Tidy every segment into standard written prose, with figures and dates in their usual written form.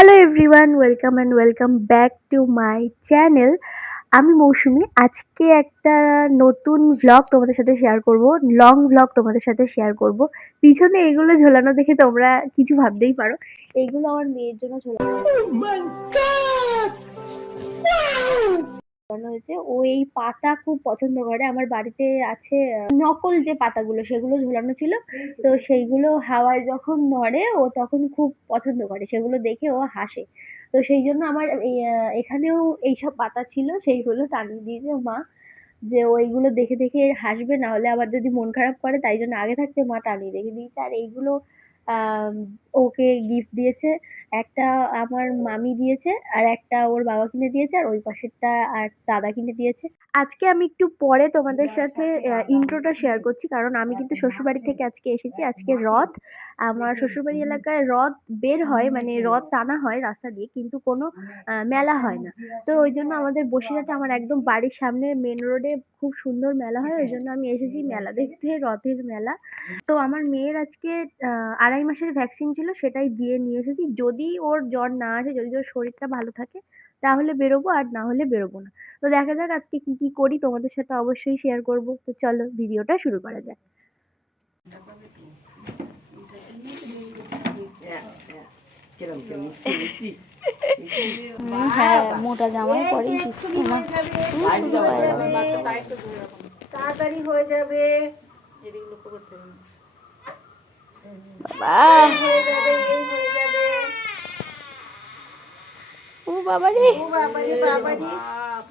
Hello everyone, welcome and welcome back to my channel. আমি মৌসুমি। আজকে একটা নতুন ভ্লগ তোমাদের সাথে শেয়ার করব, লং ভ্লগ তোমাদের সাথে শেয়ার করব। পিছনে এগুলো ঝোলানো দেখে তোমরা কিছু ভাবতেই পারো, এইগুলো আমার মেয়ের জন্য ঝোলানো হয়েছে। ও এই পাতা খুব পছন্দ করে। আমার বাড়িতে আছে নকল যে পাতাগুলো, সেগুলো ঝোলানো ছিল। তো সেইগুলো হাওয়ায় যখন নড়ে ও তখন খুব পছন্দ করে, সেগুলো দেখে ও হাসে। তো সেই জন্য আমার এখানেও এইসব পাতা ছিল, সেইগুলো টানিয়ে দিয়েছে মা, যে ও এইগুলো দেখে দেখে হাসবে, না হলে আবার যদি মন খারাপ করে, তাই জন্য আগে থাকতে মা টানিয়ে রেখে দিয়েছে। আর এইগুলো আম, ওকে গিফট দিয়েছে। একটা আমার মামি দিয়েছে, আর একটা ওর বাবা কিনে দিয়েছে, আর ওই পাশেরটা আর দাদা কিনে দিয়েছে। আজকে আমি একটু পরে তোমাদের সাথে ইন্ট্রোটা শেয়ার করছি, কারণ আমি কিন্তু শ্বশুরবাড়ি থেকে আজকে এসেছি। আজকে রথ। আমার শ্বশুরবাড়ি এলাকায় রথ বের হয়, মানে রথ টানা হয় রাস্তা দিয়ে, কিন্তু কোনো মেলা হয় না। তো ওই জন্য আমাদের বসিরহাটে, আমার একদম বাড়ির সামনে মেন রোডে খুব সুন্দর মেলা হয়। ওই জন্য আমি এসেছি মেলা দেখতে, রথের মেলা। তো আমার মেয়ের আজকে ২.৫ মাসের ভ্যাকসিন ছিল, সেটাই দিয়ে নিয়ে এসেছি। যদি ওর জ্বর না আসে, যদি ওর শরীরটা ভালো থাকে, তাহলে বেরোবো, আর না হলে বেরোবো না। তো দেখা যাক আজকে কি কি করি, তোমাদের সাথে অবশ্যই শেয়ার করব। তো চলো ভিডিওটা শুরু করা যাক। হ্যাঁ, মোটা জামাই পরেই তাড়াতাড়ি হয়ে যাবে, হয়ে যাবে, এই হয়ে যাবে। ও বাবা রে, ও বাবারি বাবারি,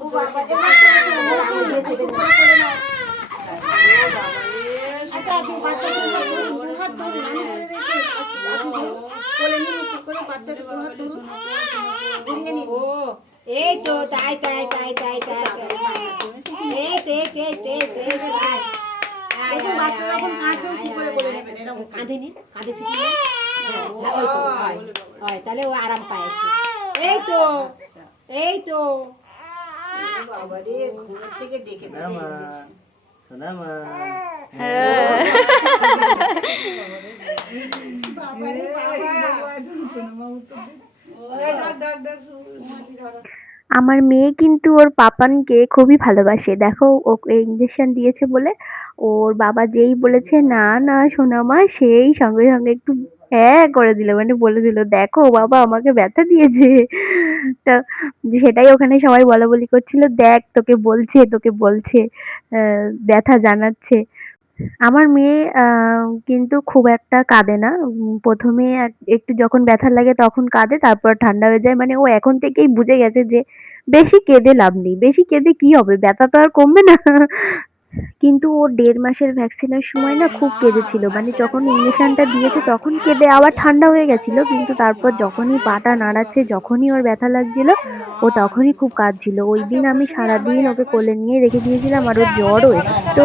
ও বাবারি। আচ্ছা, আপনি বাচ্চাকে দু হাত ধরুন, আমি ধরে রেখে আছি। আপনি ধরুন, কোলে নিন, একটু করে বাচ্চাকে দু হাত ধরুন, ঘুরিয়ে নিন। এই তো, তাই তাই তাই তাই তাই এই তো, এখন বাচ্চা যখন কাঁদবে কি করে বলে নেবেন, এরকম কাঁধে নিন, কাঁধে শিখিয়ে হয়, তাহলে ও আরাম পায় একটু। এই তো, এই তো। বাবা রে, ঘুমের থেকে ডেকে আমার মেয়ে কিন্তু ওর পাপানকে খুবই ভালোবাসে। দেখো, ওকে ইঞ্জেকশন দিয়েছে বলে ওর বাবা যেই বলেছে না না সোনামা, সেই সঙ্গে সঙ্গে একটু হ্যাঁ করে দিল, মানে বলে দিল দেখো বাবা আমাকে ব্যথা দিয়েছে। তা সেটাই ওখানে সবাই বলাবলি করছিল, দেখ তোকে বলছে, তোকে বলছে, ব্যথা জানাচ্ছে। আমার মেয়ে কিন্তু খুব একটা কাঁদে না। ১ম এ একটু যখন ব্যথা লাগে তখন কাঁদে, তারপর ঠান্ডা হয়ে যায়। মানে ও এখন থেকেই বুঝে গেছে যে বেশি কেঁদে লাভ নেই। বেশি কেঁদে কি হবে? ব্যথা তো আর কমবে না। কিন্তু ও ১.৫ মাসের ভ্যাকসিনের সময় না খুব কেঁদেছিল। মানে যখন ইঞ্জেকশনটা দিয়েছে তখন কেঁদে আবার ঠান্ডা হয়ে গেছিল। কিন্তু তারপর যখনই পাটা নাড়াচ্ছে, যখনই ওর ব্যথা লাগছিল, ও তখনই খুব কাঁদছিল। ওইদিন আমি সারাদিন ওকে কোলে নিয়ে রেখে দিয়েছিলাম, আর ওর জ্বরও এসেছিল। তো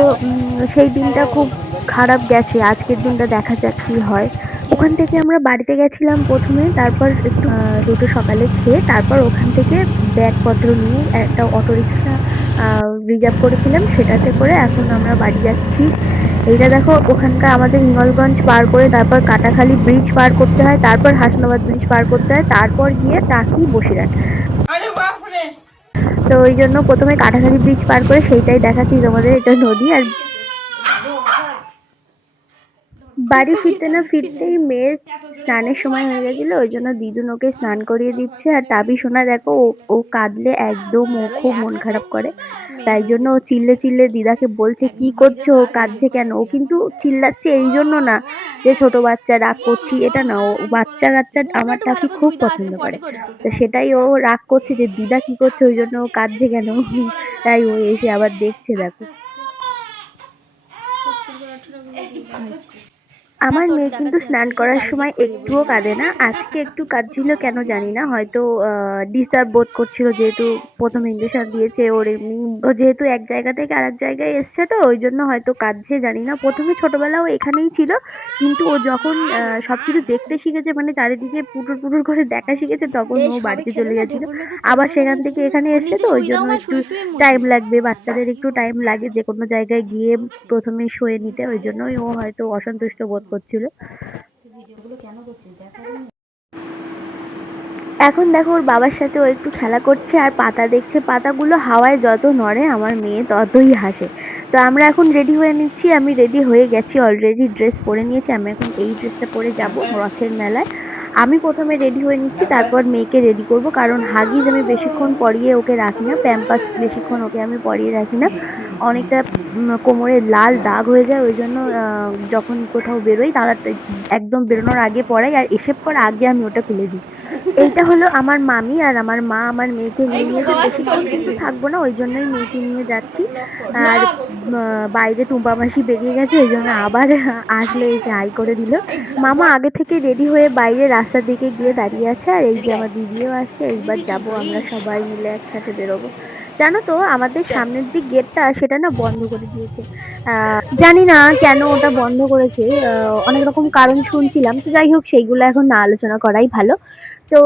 সেই দিনটা খুব খারাপ গেছে। আজকের দিনটা দেখা যাক কি হয়। ওখান থেকে আমরা বাড়িতে গেছিলাম ১ম এ, তারপর একটু দুটো সকালে খেয়ে তারপর ওখান থেকে ব্যাগপত্র নিয়ে একটা অটোরিকশা রিজার্ভ করেছিলাম, সেটাতে করে এখন আমরা বাড়ি যাচ্ছি। এইটা দেখো, ওখানকার আমাদের হিঙ্গলগঞ্জ পার করে তারপর কাটাখালী ব্রিজ পার করতে হয়, তারপর হাসনাবাদ ব্রিজ পার করতে হয়, তারপর গিয়ে টাকি বসিরহাট। তো ওই জন্য প্রথমে কাটাখালী ব্রিজ পার করে সেইটাই দেখাচ্ছি তোমাদের, এটা নদী। আর বাড়ি ফিরতে না ফিরতেই মেয়ের স্নানের সময় হয়ে গেছিল, ওই জন্য দিদুন ওকে স্নান করিয়ে দিচ্ছে। আর টাবি সোনা দেখো, ও কাঁদলে একদম ও খুব মন খারাপ করে, তাই জন্য ও চিল্লে চিল্লে দিদাকে বলছে কি করছো, ও কাঁদছে কেন। ও কিন্তু চিল্লাচ্ছে এই জন্য না যে ছোট বাচ্চা রাগ করছি, এটা না। ও বাচ্চা কাচ্চা আমার টাকি খুব পছন্দ করে। তো সেটাই ও রাগ করছে যে দিদা কি করছে, ওই জন্য ও কাঁদছে কেন। তাই ও এসে আবার দেখছে, দেখো। আমার মেয়ে কিন্তু স্নান করার সময় একটুও কাঁদে না। আজকে একটু কাঁদছিল, কেন জানি না, হয়তো ডিস্টার্ব বোধ করছিল, যেহেতু প্রথম ইঞ্জেকশন দিয়েছে। ওর এমনি ও যেহেতু এক জায়গা থেকে আরেক জায়গায় এসছে, তো ওই জন্য হয়তো কাঁদছে, জানি না। প্রথমে ছোটবেলাও এখানেই ছিল, কিন্তু ও যখন সবকিছু দেখতে শিখেছে, মানে চারিদিকে পুটুর পুটুর করে দেখা শিখেছে, তখন ও বাড়িতে চলে গেছিল। আবার সেখান থেকে এখানে এসছে, তো ওই জন্য একটু টাইম লাগবে। বাচ্চাদের একটু টাইম লাগে যে কোনো জায়গায় গিয়ে প্রথমে শুয়ে নিতে, ওই জন্যই ও হয়তো অসন্তুষ্ট বোধ করছিল। এখন দেখো ওর বাবার সাথে ও একটু খেলা করছে আর পাতা দেখছে। পাতাগুলো হাওয়ায় যত নড়ে আমার মেয়ে ততই হাসে। তো আমরা এখন রেডি হয়ে নিচ্ছি। আমি রেডি হয়ে গেছি অলরেডি, ড্রেস পরে নিয়েছি। আমি এখন এই ড্রেসটা পরে যাব রথের মেলায়। আমি প্রথমে রেডি হয়ে নিচ্ছি, তারপর মেয়েকে রেডি করব, কারণ হাগিজ আমি বেশিক্ষণ পরিয়ে ওকে রাখি না, প্যাম্পাস বেশিক্ষণ ওকে আমি পরিয়ে রাখি না। অনেকটা কোমরে লাল দাগ হয়ে যায়, ওই জন্য যখন কোথাও বেরোই তাড়াতাড়ি একদম বেরোনোর আগে পরাই, আর এসে পর আগে আমি ওটা খুলে দিই। এইটা হলো আমার মামি আর আমার মা আমার মেয়েকে নিয়ে নিয়েছে। বেশিক্ষণ কিন্তু থাকবো না, ওই জন্যই মেয়েকে নিয়ে যাচ্ছি। আর বাইরে টুম্পা মাসি বেরিয়ে গেছে, ওই জন্য আবার আসলে এসে হাই করে দিল। মামা আগে থেকে রেডি হয়ে বাইরে রাস্তার দিকে গিয়ে দাঁড়িয়ে আছে, আর এই যে আমার দিদিও আসছে। এইবার যাব আমরা সবাই মিলে একসাথে বেরোবো। জানো তো আমাদের সামনের যে গেটটা সেটা না বন্ধ করে দিয়েছে। জানি না কেন ওটা বন্ধ করেছে, অনেক রকম কারণ শুনছিলাম। তো যাই হোক, সেইগুলো এখন না আলোচনা করাই ভালো। তো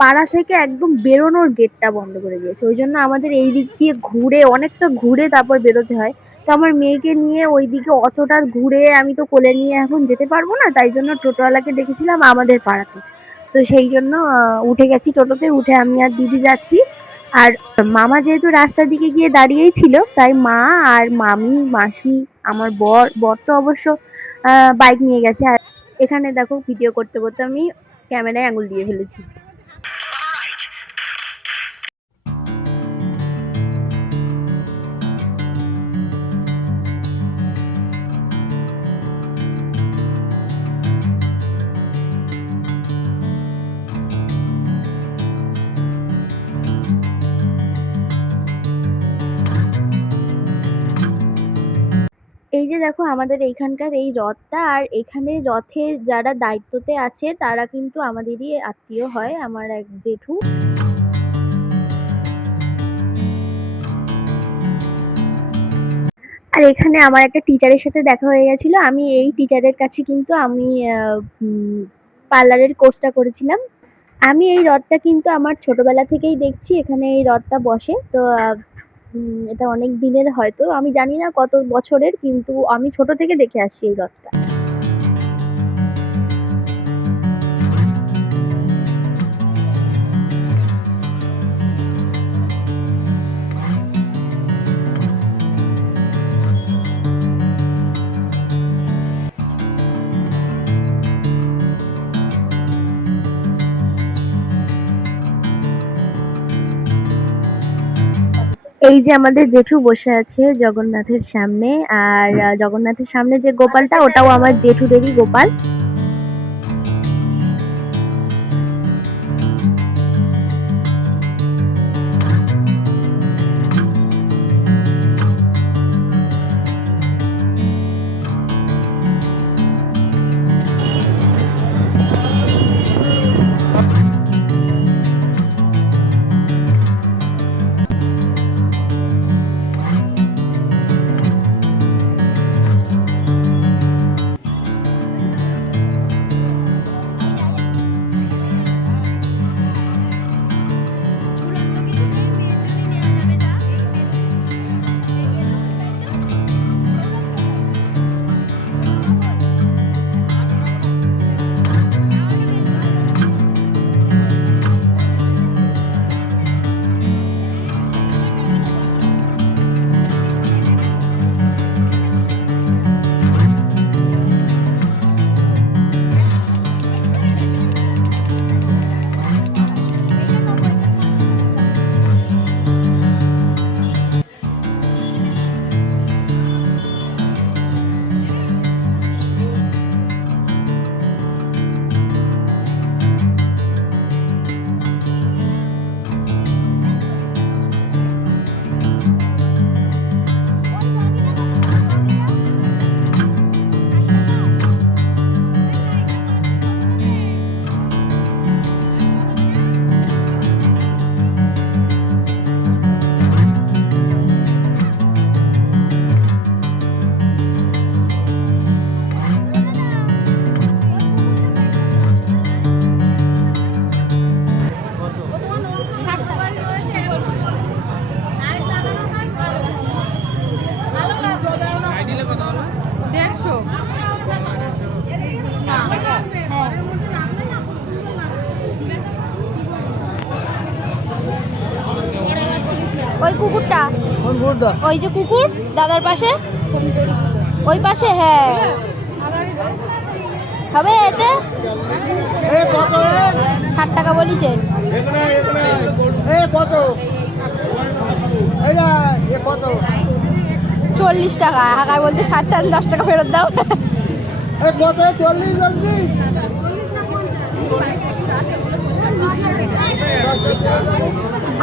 পাড়া থেকে একদম বেরোনোর গেটটা বন্ধ করে দিয়েছে, ওই জন্য আমাদের এই দিক দিয়ে ঘুরে অনেকটা ঘুরে তারপর বেরোতে হয়। তো আমার মেয়েকে নিয়ে ওইদিকে অতটা ঘুরে আমি তো কোলে নিয়ে এখন যেতে পারবো না, তাই জন্য টোটোওয়ালাকে ডেকেছিলাম আমাদের পাড়াতে। তো সেই জন্য উঠে গেছি টোটোতে, উঠে আমি আর দিদি যাচ্ছি। আর মামা যেহেতু রাস্তার দিকে গিয়ে দাঁড়িয়েই ছিল, তাই মা আর মামি মাসি আমার বর তো অবশ্য বাইক নিয়ে গেছে। আর এখানে দেখো ভিডিও করতে করতে আমি ক্যামেরায় আঙুল দিয়ে ফেলেছি। এই যে দেখো আমাদের এইখানকার এই রথটা, আর এখানে রথে যারা দায়িত্বতে আছে তারা কিন্তু আমাদেরই আত্মীয় হয়, আমার এক জেঠু। আর এখানে আমার একটা টিচারের সাথে দেখা হয়ে গেছিল। আমি এই টিচারের কাছে কিন্তু আমি পার্লারের কোর্সটা করেছিলাম। আমি এই রথটা কিন্তু আমার ছোটবেলা থেকেই দেখছি, এখানে এই রথটা বসে। তো এটা অনেক দিনের, হয়তো আমি জানি না কত বছরের, কিন্তু আমি ছোট থেকে দেখে আসছি এই রথটা। এই যে আমাদের জেঠু বসে আছে জগন্নাথের সামনে, আর জগন্নাথের সামনে যে গোপালটা ওটাও আমার জেঠুদেরই গোপাল। ওই যে কুকুর দাদার পাশে, ওই পাশে। হ্যাঁ হবে এতে 60 টাকা বলিছে। 40 টাকা হাগায় বলতে 60 টাকা, 10 টাকা ফেরত দাও।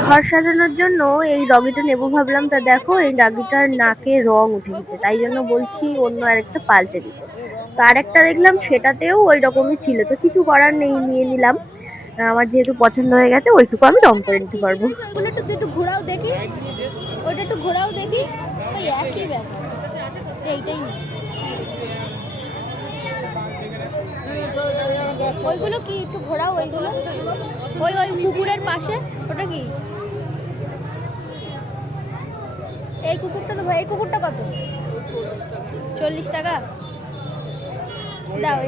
ঘর সাজানোর জন্য এই ডগিটা নেবো ভাবলাম, তা দেখো এই ডগিটার নাকে রং উঠে গেছে, তাই জন্য বলছি অন্য আরেকটা পাল্টে দিতে। তো আরেকটা দেখলাম সেটাতেও ওই রকমই ছিল, তো কিছু করার নেই, নিয়ে নিলাম। আমার যেহেতু পছন্দ হয়ে গেছে ওইটুকু আমি রং করে নিতে পারবো। ওগুলো একটু ঘোরাও দেখি, ওইটা একটু ঘোরাও দেখি। ওই একই ব্যাপার, এইটাই না। ওইগুলো কি একটু ঘোরাও, ওইগুলো ওই ওই কুকুরের পাশে, ওটা কি? এই কুকুরটা তো ভাই, এই কুকুরটা কত? 40 টাকা দাও।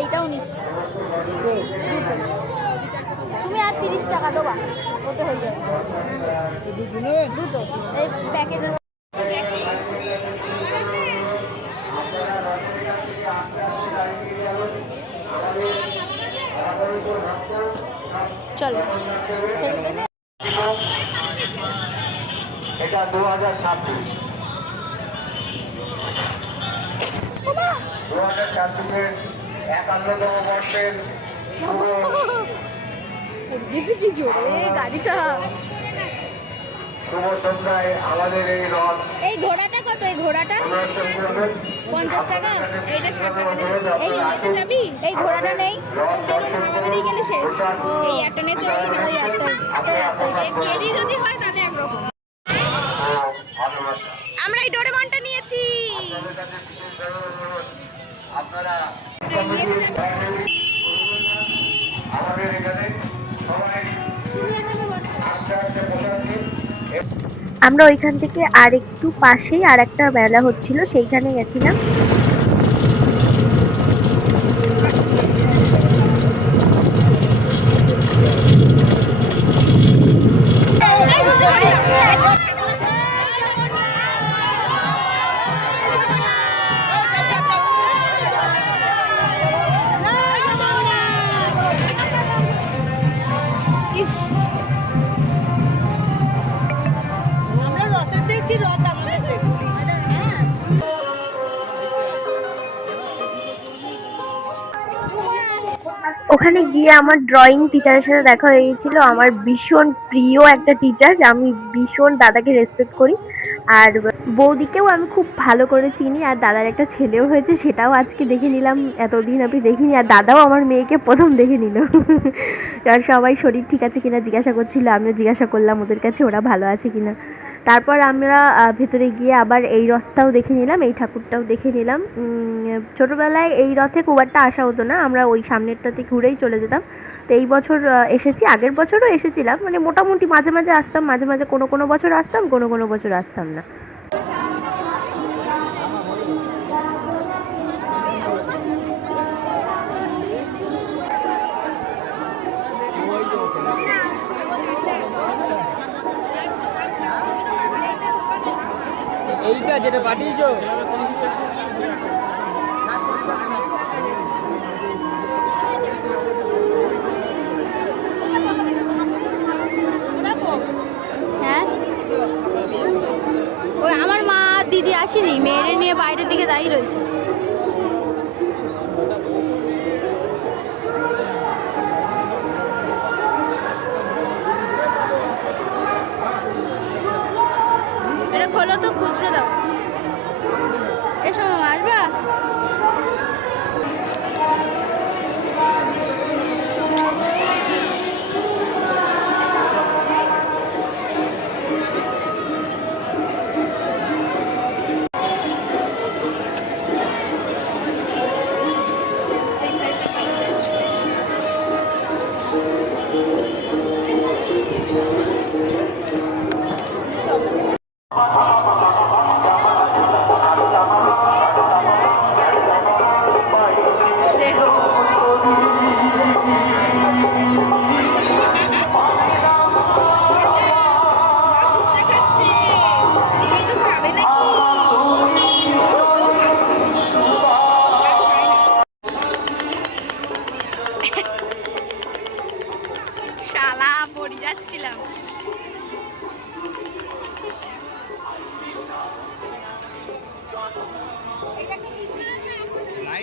এইটাও নিচ্ছি তুমি, আর 30 টাকা দেবা, ওতে হয়ে যাবে দুটো এই প্যাকেটের। চলো এটা 2026 2026-এর 51তম বর্ষের কি জোরে গাড়িটা। শুভ সন্ধ্যায় আমাদের এই রথ। এই ঘোড়াটা কত? এই ঘোড়াটা 50 টাকা, এইটা 60 টাকা। এই এটা যাবি, এই ঘোড়াটা নেই, বেরোন গেলে শেষ। এই একটা নিয়ে চলে, ওই একটা কেডি যদি হয় তাহলে একরকম। আমরা এই ডোরেমনটা নিয়েছি। আপনারা আমাদের এখানে সবাই আস্তে আস্তে বসাচ্ছি। আমরা ওইখান থেকে আর একটু পাশেই আর একটা মেলা হচ্ছিল, সেইখানে গেছিলাম। ওখানে গিয়ে আমার ড্রয়িং টিচারের সাথে দেখা হয়ে গিয়েছিল, আমার ভীষণ প্রিয় একটা টিচার, আমি ভীষণ দাদাকে রেসপেক্ট করি। আর বৌদিকেও আমি খুব ভালো করে চিনি, আর দাদার একটা ছেলেও হয়েছে, সেটাও আজকে দেখে নিলাম, এতদিন আমি দেখিনি। আর দাদাও আমার মেয়েকে প্রথম দেখে নিল। আর সবাই শরীর ঠিক আছে কিনা জিজ্ঞাসা করছিল, আমিও জিজ্ঞাসা করলাম ওদের কাছে ওরা ভালো আছে কিনা। তারপর আমরা ভেতরে গিয়ে আবার এই রথটাও দেখে নিলাম, এই ঠাকুরটাও দেখে নিলাম। ছোটোবেলায় এই রথে খুব একটা আসা হতো না, আমরা ওই সামনেরটাতে ঘুরেই চলে যেতাম। তো এই বছর এসেছি, আগের বছরও এসেছিলাম, মানে মোটামুটি মাঝে মাঝে আসতাম, মাঝে মাঝে কোনো বছর আসতাম, কোনো বছর আসতাম না। এইটা যেটা পাঠিয়েছো হ্যাঁ, ওই আমার মা দিদি আসেনি, মেয়েরে নিয়ে বাইরের দিকে দাঁড়িয়ে রয়েছে। এটা খোলো তো, খুচরো দাও। এসো মামা, আসবা?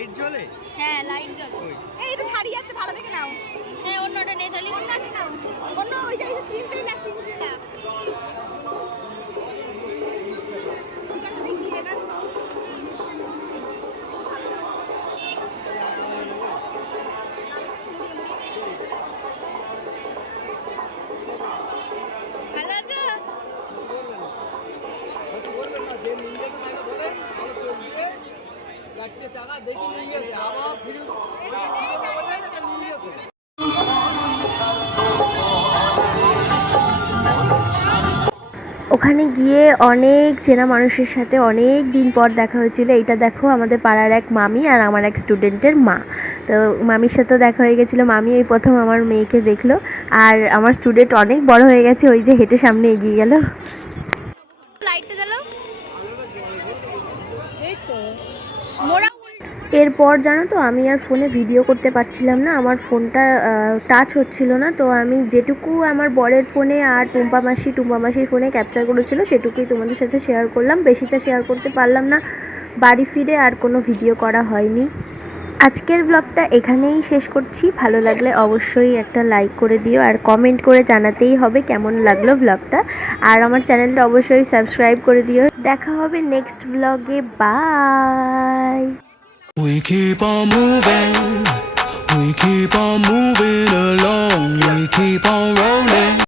লাইট জ্বলে? হ্যাঁ লাইট জ্বলে। এই এটা ছাড়িয়ে যাচ্ছে, ভালো দেখে নাও। হ্যাঁ অন্যটা নেই তাহলে। অন্যটা নাও, অন্য ওই যে সিম্পল যেটা দেখি এটা ভালো আছো? হয়তো বলবেন না যে নিয়ে গেছে তাকে বলেন ভালো চলবে, চারটে চাকা দেখি নিয়ে গেছে, আবার ফিরে নিয়ে গেছে। ওখানে গিয়ে অনেক চেনা মানুষের সাথে অনেক দিন পর দেখা হয়েছিল। এইটা দেখো আমাদের পাড়ার এক মামি আর আমার এক স্টুডেন্টের মা। তো মামির সাথেও দেখা হয়ে গেছিলো। মামি এই প্রথম আমার মেয়েকে দেখলো। আর আমার স্টুডেন্ট অনেক বড় হয়ে গেছে, ওই যে হেঁটে সামনে এগিয়ে গেল। লাইটটা জ্বালাও। এই তো মোড়া এরপর জানো তো আমি আর ফোনে ভিডিও করতে পারছিলাম না, আমার ফোনটা টাচ হচ্ছিল না। তো আমি যেটুকু আমার বরের ফোনে আর টুম্পা মাসির ফোনে ক্যাপচার করেছিল সেটুকুই তোমাদের সাথে শেয়ার করলাম, বেশিটা শেয়ার করতে পারলাম না। বাড়ি ফিরে আর কোনো ভিডিও করা হয়নি। আজকের ব্লগটা এখানেই শেষ করছি। ভালো লাগলে অবশ্যই একটা লাইক করে দিও আর কমেন্ট করে জানাতেই হবে কেমন লাগলো ব্লগটা। আর আমার চ্যানেলটা অবশ্যই সাবস্ক্রাইব করে দিও। দেখা হবে নেক্সট ব্লগে, by. We keep on moving along, we keep on rolling.